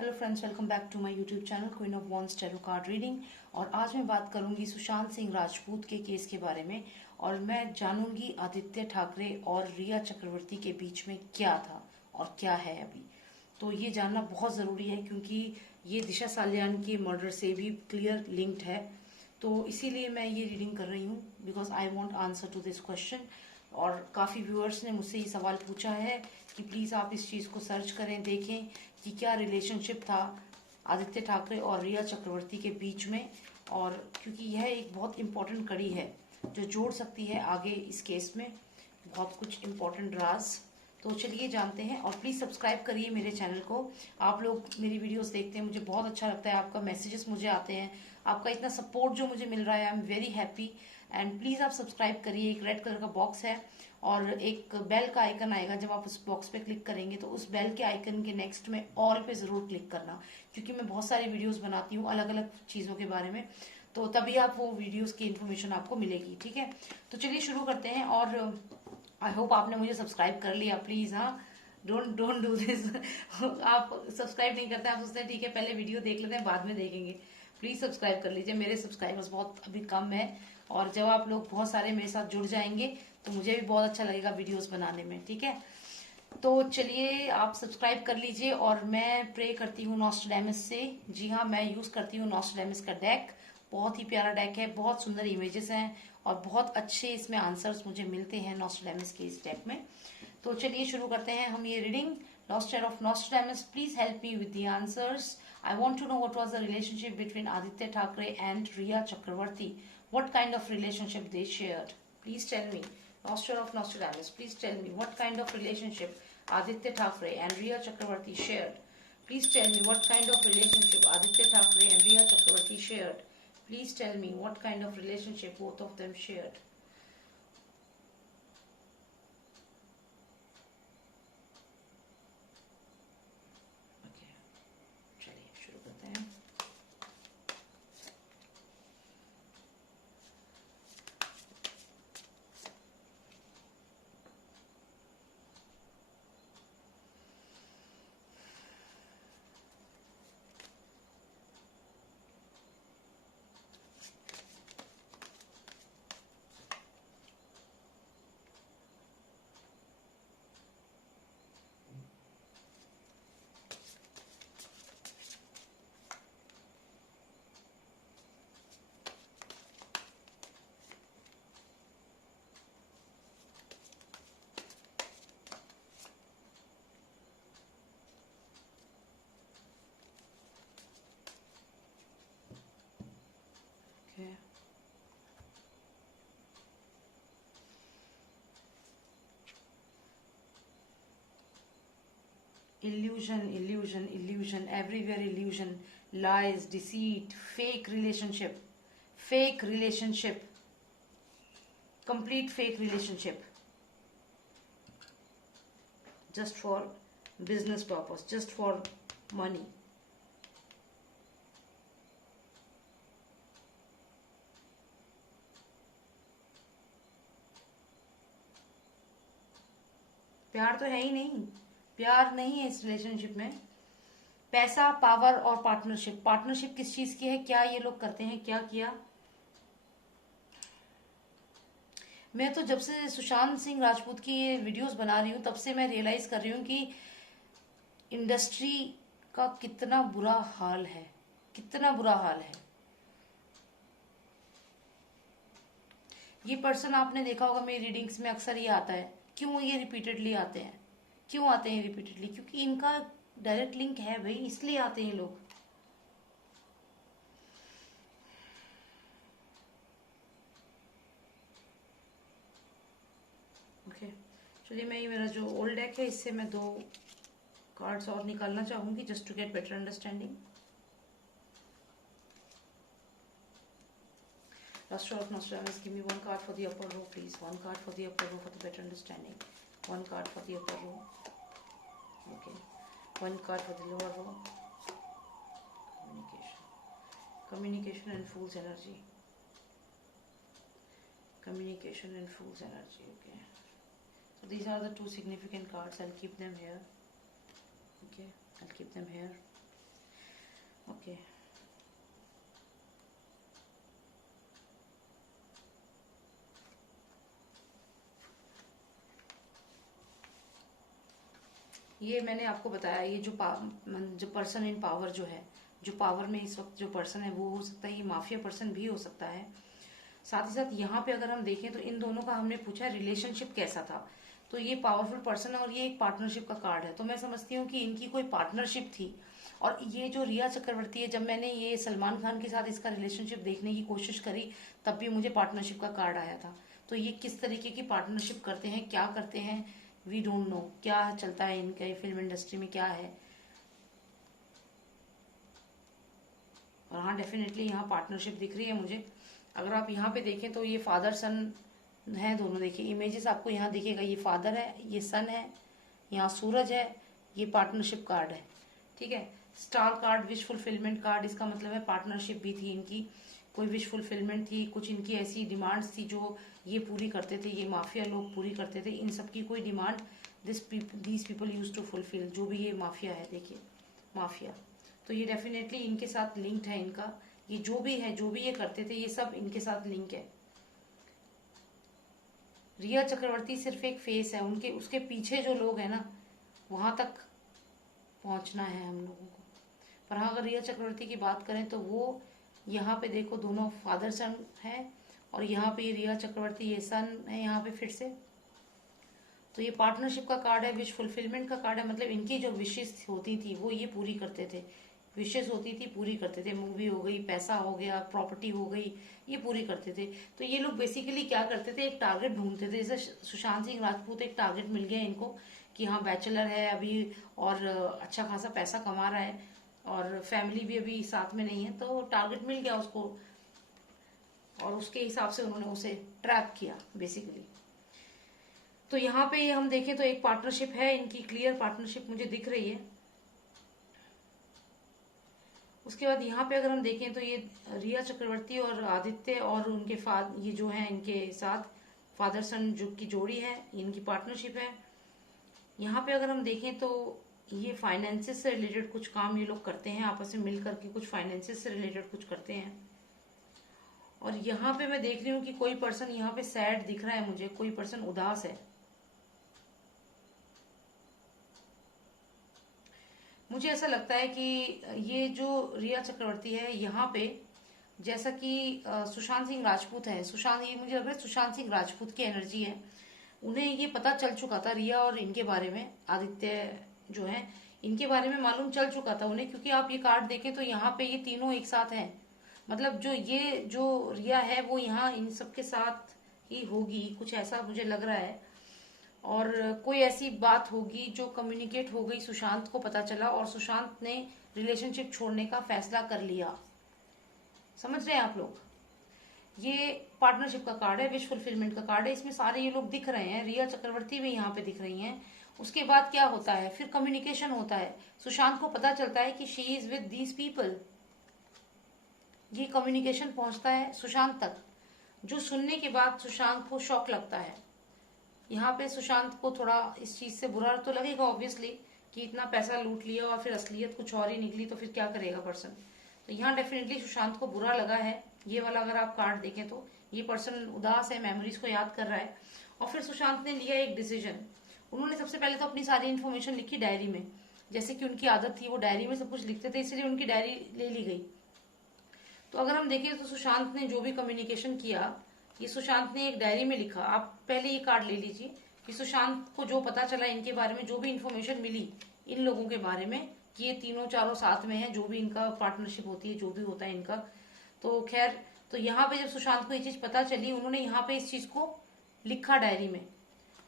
Hello friends, welcome back to my YouTube channel queen of wands tarot card reading. और आज मैं बात करूंगी सुशांत सिंह राजपूत के केस के बारे में। और मैं जानूंगी आदित्य ठाकरे और रिया चक्रवर्ती के बीच में क्या था और क्या है अभी। तो ये जानना बहुत ज़रूरी है क्योंकि ये दिशा सालियान के मर्डर से भी क्लियर लिंक्ड है। तो इसीलिए मैं ये रीडिंग कर रही हूँ because I want answer to this question. और काफ़ी व्यूअर्स ने मुझसे ये सवाल पूछा है कि प्लीज़ आप इस चीज़ को सर्च करें, देखें कि क्या रिलेशनशिप था आदित्य ठाकरे और रिया चक्रवर्ती के बीच में। और क्योंकि यह एक बहुत इम्पॉर्टेंट कड़ी है जो जोड़ सकती है आगे इस केस में बहुत कुछ इम्पोर्टेंट राज। तो चलिए जानते हैं। और प्लीज़ सब्सक्राइब करिए मेरे चैनल को। आप लोग मेरी वीडियोस देखते हैं, मुझे बहुत अच्छा लगता है, आपका मैसेजेस मुझे आते हैं, आपका इतना सपोर्ट जो मुझे मिल रहा है, I am very happy. And please आप सब्सक्राइब करिए। एक रेड कलर का बॉक्स है और एक बेल का आइकन आएगा। जब आप उस बॉक्स पे क्लिक करेंगे तो उस बेल के आइकन के नेक्स्ट में ऑल पे ज़रूर क्लिक करना, क्योंकि मैं बहुत सारी वीडियोस बनाती हूँ अलग अलग चीज़ों के बारे में। तो तभी आप वो वीडियोस की इन्फॉर्मेशन आपको मिलेगी। ठीक है, तो चलिए शुरू करते हैं। और आई होप आपने मुझे सब्सक्राइब कर लिया। प्लीज़ हाँ, डोंट डोंट डू दिस। आप सब्सक्राइब नहीं करते, आप सोचते हैं ठीक है पहले वीडियो देख लेते हैं बाद में देखेंगे। प्लीज़ सब्सक्राइब कर लीजिए। मेरे सब्सक्राइबर्स बहुत अभी कम है और जब आप लोग बहुत सारे मेरे साथ जुड़ जाएंगे तो मुझे भी बहुत अच्छा लगेगा वीडियोस बनाने में। ठीक है, तो चलिए आप सब्सक्राइब कर लीजिए। और मैं प्रे करती हूँ नॉस्ट्रडेमस से। जी हाँ, मैं यूज़ करती हूँ नॉस्ट्रडेमस का डेक। बहुत ही प्यारा डेक है, बहुत सुंदर इमेजेस हैं और बहुत अच्छे इसमें आंसर्स मुझे मिलते हैं नॉस्ट्रडेमस के इस डेक में। तो चलिए शुरू करते हैं हम ये reading. Lost child of Nostradamus, please help me with the answers. I want to know what was the relationship between Aditya Thackeray and Riya Chakravarti. What kind of relationship they shared? Please tell me. Nostril of Nostradamus, please tell me what kind of relationship Aditya Thackeray and Riya Chakravarti shared. Please tell me what kind of relationship Aditya Thackeray and Riya Chakravarti shared. Please tell me what kind of relationship both of them shared. Okay, चलिए शुरू करते हैं। Okay. Illusion, illusion, illusion, everywhere illusion, lies, deceit, fake relationship, complete fake relationship, just for business purpose, just for money. प्यार तो है ही नहीं, प्यार नहीं है इस रिलेशनशिप में। पैसा, पावर और पार्टनरशिप। पार्टनरशिप किस चीज की है, क्या ये लोग करते हैं, क्या किया। मैं तो जब से सुशांत सिंह राजपूत की ये वीडियोस बना रही हूँ तब से मैं रियलाइज कर रही हूँ कि इंडस्ट्री का कितना बुरा हाल है, कितना बुरा हाल है। ये पर्सन आपने देखा होगा मेरी रीडिंग्स में अक्सर ये आता है। क्यों ये रिपीटेडली आते हैं, क्यों आते हैं रिपीटेडली? क्योंकि इनका डायरेक्ट लिंक है भाई, इसलिए आते हैं लोग। ओके, चलिए मैं ये मेरा जो ओल्ड डेक है इससे मैं 2 कार्ड्स और निकालना चाहूंगी just to get better understanding. Last row of Nostradamus, give me 1 card for the upper row, please. 1 card for the upper row for the better understanding. 1 card for the upper row. Okay. 1 card for the lower row. Communication. Communication and Fool's energy. Communication and Fool's energy. Okay. So these are the 2 significant cards. I'll keep them here. Okay. I'll keep them here. Okay, ये मैंने आपको बताया, ये जो person in power जो है, जो power में इस वक्त जो पर्सन है, वो हो सकता है ये माफिया पर्सन भी हो सकता है। साथ ही साथ यहाँ पे अगर हम देखें तो इन दोनों का हमने पूछा रिलेशनशिप कैसा था, तो ये पावरफुल पर्सन है और ये एक पार्टनरशिप का कार्ड है। तो मैं समझती हूँ कि इनकी कोई पार्टनरशिप थी। और ये जो रिया चक्रवर्ती है, जब मैंने ये सलमान खान के साथ इसका रिलेशनशिप देखने की कोशिश करी, तब भी मुझे पार्टनरशिप का कार्ड आया था। तो ये किस तरीके की पार्टनरशिप करते हैं, क्या करते हैं, वी डोंट नो, क्या चलता है इनके फिल्म इंडस्ट्री में, क्या है। और हाँ, डेफिनेटली यहाँ पार्टनरशिप दिख रही है मुझे। अगर आप यहाँ पे देखें तो ये फादर सन है दोनों। देखिए इमेजेस आपको यहाँ दिखेगा, ये फादर है, ये सन है, यहाँ सूरज है, ये पार्टनरशिप कार्ड है। ठीक है, star card, wish fulfilment card, इसका मतलब है पार्टनरशिप भी थी इनकी, कोई विश फुलफिलमेंट थी, कुछ इनकी ऐसी डिमांड्स थी जो ये पूरी करते थे, ये माफिया लोग पूरी करते थे। इन सब की कोई demand these people use to fulfil, जो भी ये माफिया है, देखिए माफिया। तो ये डेफिनेटली इनके साथ लिंक्ड है इनका, ये जो भी है, जो भी ये करते थे, ये सब इनके साथ लिंक है। रिया चक्रवर्ती सिर्फ एक फेस है, उनके उसके पीछे जो लोग हैं ना, वहां तक पहुंचना है हम लोगों को। पर हाँ, अगर रिया चक्रवर्ती की बात करें तो वो यहाँ पे देखो दोनों फादर सन है, और यहाँ पे रिया चक्रवर्ती ये सन है यहाँ पे फिर से। तो ये पार्टनरशिप का कार्ड है, विश फुलफिलमेंट का कार्ड है। मतलब इनकी जो विशेष होती थी वो ये पूरी करते थे, विशेष होती थी पूरी करते थे। मूवी हो गई, पैसा हो गया, प्रॉपर्टी हो गई, ये पूरी करते थे। तो ये लोग बेसिकली क्या करते थे, एक टारगेट ढूंढते थे। जैसे सुशांत सिंह राजपूत, एक टारगेट मिल गया इनको कि हाँ बैचलर है अभी और अच्छा खासा पैसा कमा रहा है और फैमिली भी अभी साथ में नहीं है, तो टारगेट मिल गया उसको और उसके हिसाब से उन्होंने उसे ट्रैप किया बेसिकली। तो यहाँ पे हम देखें तो एक पार्टनरशिप है इनकी, क्लियर पार्टनरशिप मुझे दिख रही है। उसके बाद यहाँ पे अगर हम देखें तो ये रिया चक्रवर्ती और आदित्य और उनके ये जो है इनके साथ फादर सन जो की जोड़ी है, इनकी पार्टनरशिप है। यहाँ पे अगर हम देखें तो ये फाइनेंसेस से रिलेटेड कुछ काम ये लोग करते हैं, आपस में मिल करके कुछ फाइनेंसेस से रिलेटेड कुछ करते हैं। और यहाँ पे मैं देख रही हूँ कि कोई पर्सन यहाँ पे सैड दिख रहा है मुझे, कोई पर्सन उदास है। मुझे ऐसा लगता है कि ये जो रिया चक्रवर्ती है यहाँ पे, जैसा कि सुशांत सिंह राजपूत है, सुशांत, ये मुझे लग रहा है सुशांत सिंह राजपूत की एनर्जी है। उन्हें ये पता चल चुका था रिया और इनके बारे में, आदित्य जो है इनके बारे में मालूम चल चुका था उन्हें, क्योंकि आप ये कार्ड देखें तो यहाँ पे ये तीनों एक साथ हैं। मतलब जो रिया है वो यहाँ इन सबके साथ ही होगी, कुछ ऐसा मुझे लग रहा है। और कोई ऐसी बात होगी जो कम्युनिकेट हो गई, सुशांत को पता चला और सुशांत ने रिलेशनशिप छोड़ने का फैसला कर लिया। समझ रहे हैं आप लोग? ये पार्टनरशिप का कार्ड है, विश फुलफिलमेंट का कार्ड है, इसमें सारे ये लोग दिख रहे हैं, रिया चक्रवर्ती भी यहाँ पे दिख रही हैं। उसके बाद क्या होता है, फिर कम्युनिकेशन होता है, सुशांत को पता चलता है कि she is with these people. ये कम्युनिकेशन पहुंचता है सुशांत तक, जो सुनने के बाद सुशांत को शॉक लगता है। यहाँ पे सुशांत को थोड़ा इस चीज से बुरा तो लगेगा ऑब्वियसली, कि इतना पैसा लूट लिया और फिर असलियत कुछ और ही निकली, तो फिर क्या करेगा पर्सन। तो यहाँ डेफिनेटली सुशांत को बुरा लगा है। ये वाला अगर आप कार्ड देखें तो ये पर्सन उदास है, मेमोरीज को याद कर रहा है। और फिर सुशांत ने लिया एक डिसीजन। उन्होंने सबसे पहले तो अपनी सारी इन्फॉर्मेशन लिखी डायरी में, जैसे कि उनकी आदत थी, वो डायरी में सब कुछ लिखते थे, इसलिए उनकी डायरी ले ली गई। तो अगर हम देखें तो सुशांत ने जो भी कम्युनिकेशन किया, ये सुशांत ने एक डायरी में लिखा। आप पहले ये कार्ड ले लीजिए कि सुशांत को जो पता चला इनके बारे में, जो भी इन्फॉर्मेशन मिली इन लोगों के बारे में कि ये तीनों चारों साथ में हैं, जो भी इनका पार्टनरशिप होती है, जो भी होता है इनका। तो खैर, तो यहाँ पे जब सुशांत को ये चीज पता चली, उन्होंने यहाँ पे इस चीज को लिखा डायरी में।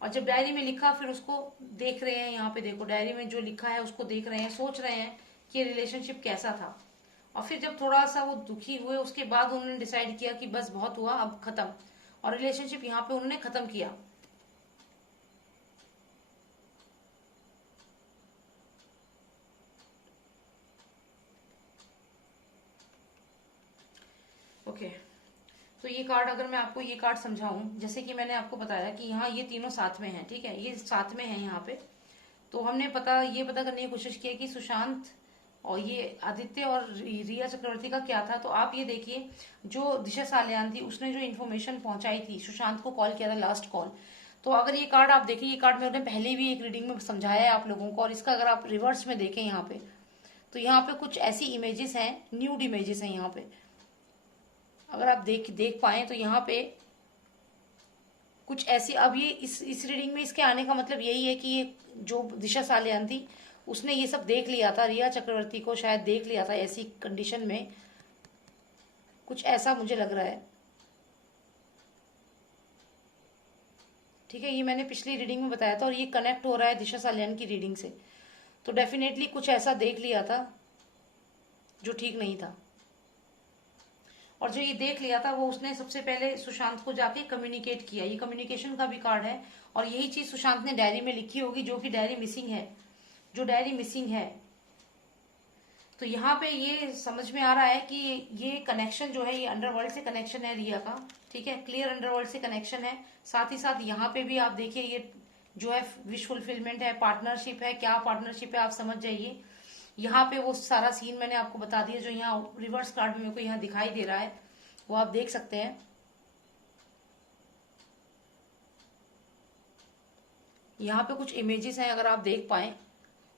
और जब डायरी में लिखा, फिर उसको देख रहे हैं, यहाँ पे देखो डायरी में जो लिखा है उसको देख रहे हैं, सोच रहे हैं कि रिलेशनशिप कैसा था। और फिर जब थोड़ा सा वो दुखी हुए, उसके बाद उन्होंने डिसाइड किया कि बस बहुत हुआ, अब खत्म। और रिलेशनशिप यहाँ पे उन्होंने खत्म किया। ओके, तो ये कार्ड, अगर मैं आपको ये कार्ड समझाऊं, जैसे कि मैंने आपको बताया कि यहाँ ये तीनों साथ में हैं, ठीक है, ये साथ में हैं यहाँ पे। तो हमने ये पता करने की कोशिश की कि सुशांत और ये आदित्य और रिया चक्रवर्ती का क्या था, तो आप ये देखिए, जो दिशा सालियान थी उसने जो इन्फॉर्मेशन पहुंचाई थी, सुशांत को कॉल किया था, लास्ट कॉल। तो अगर ये कार्ड आप देखिए, ये कार्ड मैंने पहले भी एक रीडिंग में समझाया है आप लोगों को, और इसका अगर आप रिवर्स में देखें यहाँ पे, तो यहाँ पे कुछ ऐसी इमेजेस हैं, न्यूड इमेजेस हैं यहाँ पे, अगर आप देख पाए तो यहाँ पे कुछ ऐसी। अब ये इस रीडिंग में इसके आने का मतलब यही है कि ये जो दिशा सालियान थी उसने ये सब देख लिया था, रिया चक्रवर्ती को शायद देख लिया था ऐसी कंडीशन में, कुछ ऐसा मुझे लग रहा है। ठीक है, ये मैंने पिछली रीडिंग में बताया था और ये कनेक्ट हो रहा है दिशा सालियान की रीडिंग से। तो डेफिनेटली कुछ ऐसा देख लिया था जो ठीक नहीं था, और जो ये देख लिया था वो उसने सबसे पहले सुशांत को जाके कम्युनिकेट किया। ये कम्युनिकेशन का भी कार्ड है, और यही चीज सुशांत ने डायरी में लिखी होगी, जो कि डायरी मिसिंग है, जो डायरी मिसिंग है। तो यहाँ पे ये समझ में आ रहा है कि ये कनेक्शन जो है ये अंडरवर्ल्ड से कनेक्शन है रिया का। ठीक है, क्लियर अंडरवर्ल्ड से कनेक्शन है। साथ ही साथ यहाँ पे भी आप देखिए, ये जो है विश फुलफिलमेंट है, पार्टनरशिप है। क्या पार्टनरशिप है आप समझ जाइए। यहाँ पे वो सारा सीन मैंने आपको बता दिया, जो यहाँ रिवर्स कार्ड में मेरे को यहाँ दिखाई दे रहा है, वो आप देख सकते हैं। यहाँ पे कुछ इमेजेस हैं, अगर आप देख पाए,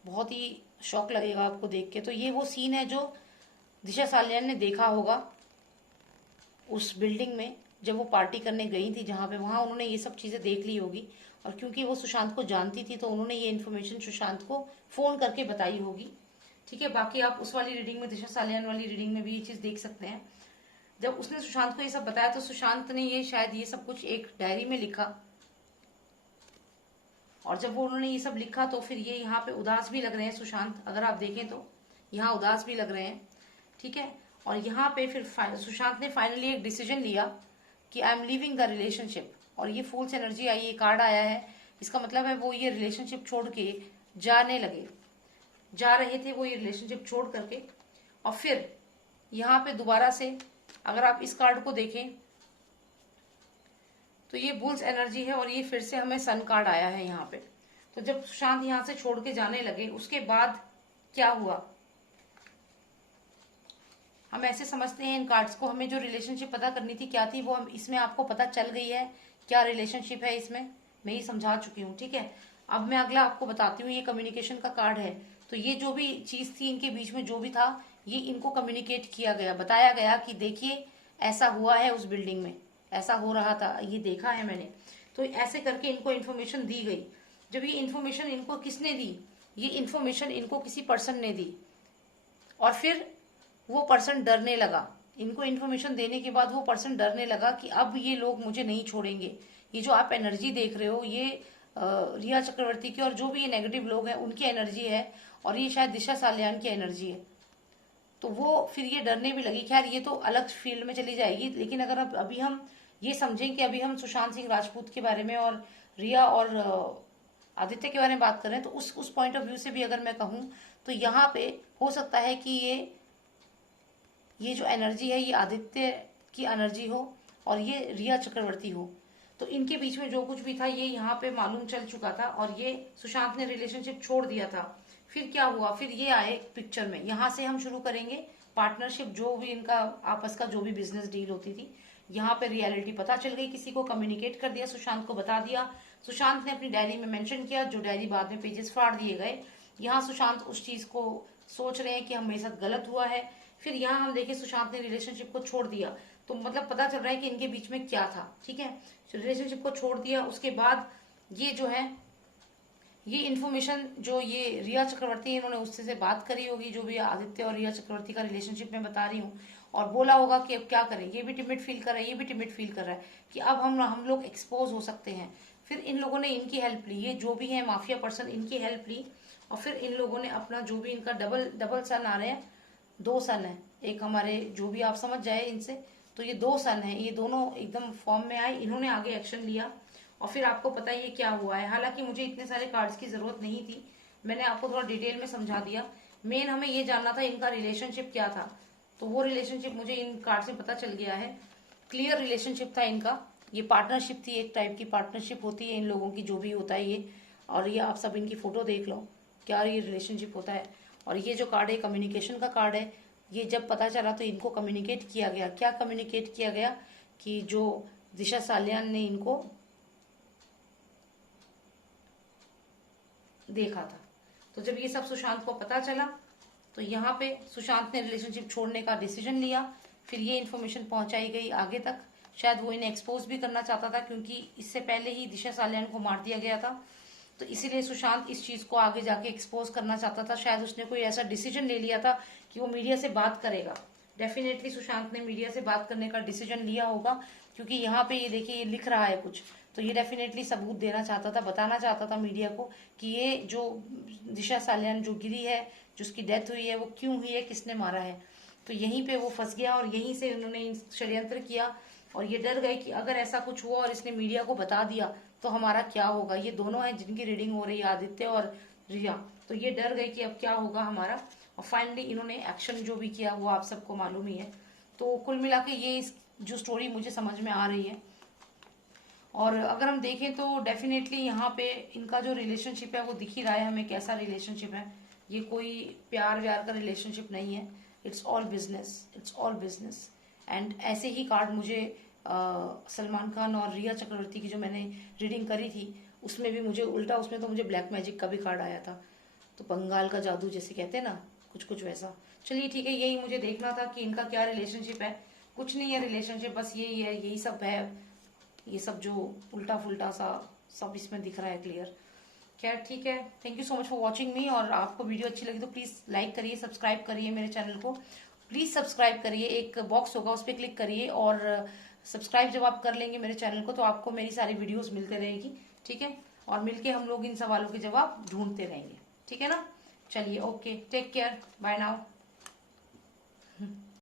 बहुत ही शौक लगेगा आपको देख के। तो ये वो सीन है जो दिशा सालियान ने देखा होगा उस बिल्डिंग में, जब वो पार्टी करने गई थी जहां पे, वहां उन्होंने ये सब चीजें देख ली होगी। और क्योंकि वो सुशांत को जानती थी तो उन्होंने ये इन्फॉर्मेशन सुशांत को फोन करके बताई होगी। ठीक है, बाकी आप उस वाली रीडिंग में, दिशा सालियान वाली रीडिंग में भी ये चीज देख सकते हैं। जब उसने सुशांत को ये सब बताया तो सुशांत ने ये शायद ये सब कुछ एक डायरी में लिखा, और जब वो उन्होंने ये सब लिखा तो फिर ये यहाँ पे उदास भी लग रहे हैं सुशांत, अगर आप देखें तो यहाँ उदास भी लग रहे हैं। ठीक है, और यहाँ पे फिर सुशांत ने फाइनली एक डिसीजन लिया कि I am leaving the relationship, और ये फूल्स एनर्जी आई, ये कार्ड आया है। इसका मतलब है वो ये रिलेशनशिप छोड़ के जाने लगे, जा रहे थे वो ये रिलेशनशिप छोड़ करके। और फिर यहाँ पे दोबारा से अगर आप इस कार्ड को देखें तो ये बुल्स एनर्जी है, और ये फिर से हमें सन कार्ड आया है यहाँ पे। तो जब सुशांत यहाँ से छोड़ के जाने लगे, उसके बाद क्या हुआ, हम ऐसे समझते हैं इन कार्ड्स को, हमें जो रिलेशनशिप पता करनी थी क्या थी, वो हम इसमें आपको पता चल गई है। क्या रिलेशनशिप है इसमें मैं ये समझा चुकी हूँ। ठीक है, अब मैं अगला आपको बताती हूँ। ये कम्युनिकेशन का कार्ड है, तो ये जो भी चीज थी इनके बीच में, जो भी था, ये इनको कम्युनिकेट किया गया, बताया गया कि देखिए ऐसा हुआ है उस बिल्डिंग में, ऐसा हो रहा था, ये देखा है मैंने। तो ऐसे करके इनको इन्फॉर्मेशन दी गई। जब ये इन्फॉर्मेशन इनको किसने दी, ये इन्फॉर्मेशन इनको किसी पर्सन ने दी, और फिर वो पर्सन डरने लगा। इनको इन्फॉर्मेशन देने के बाद वो पर्सन डरने लगा कि अब ये लोग मुझे नहीं छोड़ेंगे। ये जो आप एनर्जी देख रहे हो, ये रिया चक्रवर्ती की और जो भी ये नेगेटिव लोग हैं उनकी एनर्जी है, और ये शायद दिशा सालियान की एनर्जी है। तो वो फिर ये डरने भी लगी। खैर ये तो अलग फील्ड में चली जाएगी, लेकिन अगर अब अभी हम ये समझें कि अभी हम सुशांत सिंह राजपूत के बारे में और रिया और आदित्य के बारे में बात करें, तो उस पॉइंट ऑफ व्यू से भी अगर मैं कहूँ तो यहाँ पे हो सकता है कि ये जो एनर्जी है ये आदित्य की एनर्जी हो और ये रिया चक्रवर्ती हो। तो इनके बीच में जो कुछ भी था ये यहाँ पे मालूम चल चुका था, और ये सुशांत ने रिलेशनशिप छोड़ दिया था। फिर क्या हुआ, फिर ये आए पिक्चर में। यहाँ से हम शुरू करेंगे पार्टनरशिप, जो भी इनका आपस का जो भी बिजनेस डील होती थी, यहाँ पे रियलिटी पता चल गई, किसी को कम्युनिकेट कर दिया, सुशांत को बता दिया। सुशांत ने अपनी डायरी में मेंशन किया, जो डायरी बाद में पेजेस फाड़ दिए गए। यहाँ सुशांत उस चीज को सोच रहे हैं कि हमारे साथ गलत हुआ है। फिर यहाँ हम देखें सुशांत ने रिलेशनशिप को छोड़ दिया, तो मतलब पता चल रहा है कि इनके बीच में क्या था। ठीक है, रिलेशनशिप को छोड़ दिया, उसके बाद ये जो है ये इन्फॉर्मेशन जो ये रिया चक्रवर्ती है, इन्होंने उससे बात करी होगी, जो भी आदित्य और रिया चक्रवर्ती का रिलेशनशिप में बता रही हूँ, और बोला होगा कि अब क्या करें, ये भी टिमिड फील कर रहा है, ये भी टिमिड फील कर रहा है कि अब हम लोग एक्सपोज हो सकते हैं। फिर इन लोगों ने इनकी हेल्प ली, ये जो भी है माफिया पर्सन, इनकी हेल्प ली, और फिर इन लोगों ने अपना जो भी इनका डबल सन आ रहे हैं, 2 सन है, एक हमारे जो भी आप समझ जाए इनसे, तो ये 2 सन है, ये दोनों एकदम फॉर्म में आए, इन्होंने आगे एक्शन लिया, और फिर आपको पता ही है क्या हुआ है। हालांकि मुझे इतने सारे कार्ड्स की जरूरत नहीं थी, मैंने आपको थोड़ा डिटेल में समझा दिया। मेन हमें ये जानना था इनका रिलेशनशिप क्या था, तो वो रिलेशनशिप मुझे इन कार्ड से पता चल गया है। क्लियर रिलेशनशिप था इनका, ये पार्टनरशिप थी, एक टाइप की पार्टनरशिप होती है इन लोगों की, जो भी होता है ये। और ये आप सब इनकी फोटो देख लो, क्या ये रिलेशनशिप होता है। और ये जो कार्ड है कम्युनिकेशन का कार्ड है। ये जब पता चला तो इनको कम्युनिकेट किया गया, क्या कम्युनिकेट किया गया कि जो दिशा सालियान ने इनको देखा था। तो जब ये सब सुशांत को पता चला तो यहाँ पे सुशांत ने रिलेशनशिप छोड़ने का डिसीजन लिया। फिर ये इन्फॉर्मेशन पहुंचाई गई आगे तक, शायद वो इन्हें एक्सपोज भी करना चाहता था क्योंकि इससे पहले ही दिशा सालियान को मार दिया गया था। तो इसीलिए सुशांत इस चीज को आगे जाके एक्सपोज करना चाहता था। शायद उसने कोई ऐसा डिसीजन ले लिया था कि वो मीडिया से बात करेगा। डेफिनेटली सुशांत ने मीडिया से बात करने का डिसीजन लिया होगा क्योंकि यहाँ पे ये देखिए ये लिख रहा है कुछ, तो ये डेफिनेटली सबूत देना चाहता था, बताना चाहता था मीडिया को कि ये जो दिशा सालियान जो गिरी है, जिसकी डेथ हुई है, वो क्यों हुई है, किसने मारा है। तो यहीं पे वो फंस गया और यहीं से उन्होंने षड्यंत्र किया और ये डर गए कि अगर ऐसा कुछ हुआ और इसने मीडिया को बता दिया तो हमारा क्या होगा। ये दोनों हैं जिनकी रीडिंग हो रही है, आदित्य और रिया। तो ये डर गए कि अब क्या होगा हमारा, और फाइनली इन्होंने एक्शन जो भी किया वो आप सबको मालूम ही है। तो कुल मिला के ये जो स्टोरी मुझे समझ में आ रही है। और अगर हम देखें तो डेफिनेटली यहाँ पे इनका जो रिलेशनशिप है वो दिख ही रहा है हमें कैसा रिलेशनशिप है। ये कोई प्यार व्यार का रिलेशनशिप नहीं है, it's all business, it's all business. And ऐसे ही कार्ड मुझे सलमान खान और रिया चक्रवर्ती की जो मैंने रीडिंग करी थी उसमें भी मुझे उल्टा, उसमें तो मुझे ब्लैक मैजिक का भी कार्ड आया था। तो बंगाल का जादू जैसे कहते हैं ना, कुछ कुछ वैसा। चलिए ठीक है, यही मुझे देखना था कि इनका क्या रिलेशनशिप है। कुछ नहीं है रिलेशनशिप, बस यही है, यही सब है। ये सब जो उल्टा फुल्टा सा सब इसमें दिख रहा है क्लियर। खैर ठीक है, thank you so much for watching मी। और आपको वीडियो अच्छी लगी तो प्लीज़ लाइक करिए, सब्सक्राइब करिए मेरे चैनल को, प्लीज़ सब्सक्राइब करिए। एक बॉक्स होगा उस पर क्लिक करिए और सब्सक्राइब जब आप कर लेंगे मेरे चैनल को तो आपको मेरी सारी वीडियोस मिलते रहेगी, ठीक है। और मिलके हम लोग इन सवालों के जवाब ढूंढते रहेंगे, ठीक है ना। चलिए okay, take care, bye now.